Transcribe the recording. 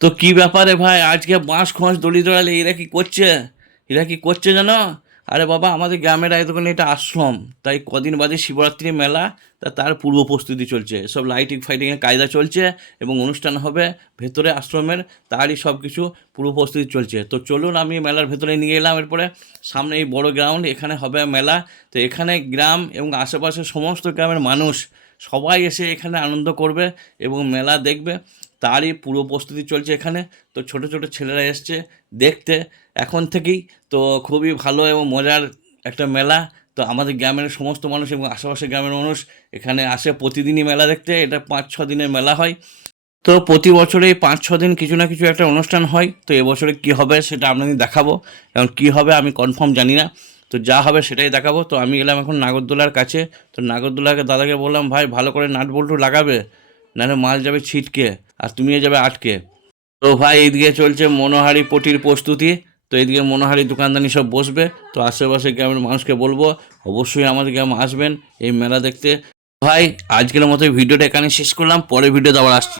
তো কি ব্যাপারে ভাই, আজকে বাঁশ খোঁজ দড়ি দড়ালে এরা কি করছে? এরা কি করছে জানো? আরে বাবা, আমাদের গ্রামের এতক্ষণ এটা আশ্রম, তাই কদিন বাদে শিবরাত্রি মেলা, তার পূর্ব প্রস্তুতি চলছে, সব লাইটিং ফাইটিংয়ের কায়দা চলছে এবং অনুষ্ঠান হবে ভেতরে আশ্রমের, তারই সব কিছু পূর্ব প্রস্তুতি চলছে। তো চলুন, আমি মেলার ভেতরে নিয়ে এলাম। এরপরে সামনে এই বড় গ্রাউন্ড, এখানে হবে মেলা। তো এখানে গ্রাম এবং আশেপাশের সমস্ত গ্রামের মানুষ সবাই এসে এখানে আনন্দ করবে এবং মেলা দেখবে, তারই পূর্ব প্রস্তুতি চলছে এখানে। তো ছোট ছোট ছেলেরা এসছে দেখতে এখন থেকেই। তো খুবই ভালো এবং মজার একটা মেলা। তো আমাদের গ্রামের সমস্ত মানুষ এবং আশেপাশের গ্রামের মানুষ এখানে আসে প্রতিদিনই মেলা দেখতে। এটা 5-6 দিনের মেলা হয়। তো প্রতি বছরেই 5-6 দিন কিছু না কিছু একটা অনুষ্ঠান হয়। তো এবছরে কী হবে সেটা আপনাদের দেখাবো, এখন কী হবে আমি কনফার্ম জানি না। তো যা হবে সেটাই দেখাবো। তো আমি গেলাম এখন নাগরদোলার কাছে। তো নাগরদোলাকে দাদাকে বললাম, ভাই ভালো করে নাট বল্টু লাগাবে, নাহলে মাল যাবে ছিটকে আর তুমিও যাবে আটকে। তো ভাই এইদিকে চলছে মনোহারি পটির প্রস্তুতি। তো এইদিকে মনোহারি দোকানদানি সব বসবে। তো আশেপাশে গ্রামের মানুষকে বলবো অবশ্যই আমাদের গ্রামে আসবেন এই মেলা দেখতে। ভাই আজকের মতো ভিডিওটা এখানে শেষ করলাম, পরে ভিডিও আবার আসছি।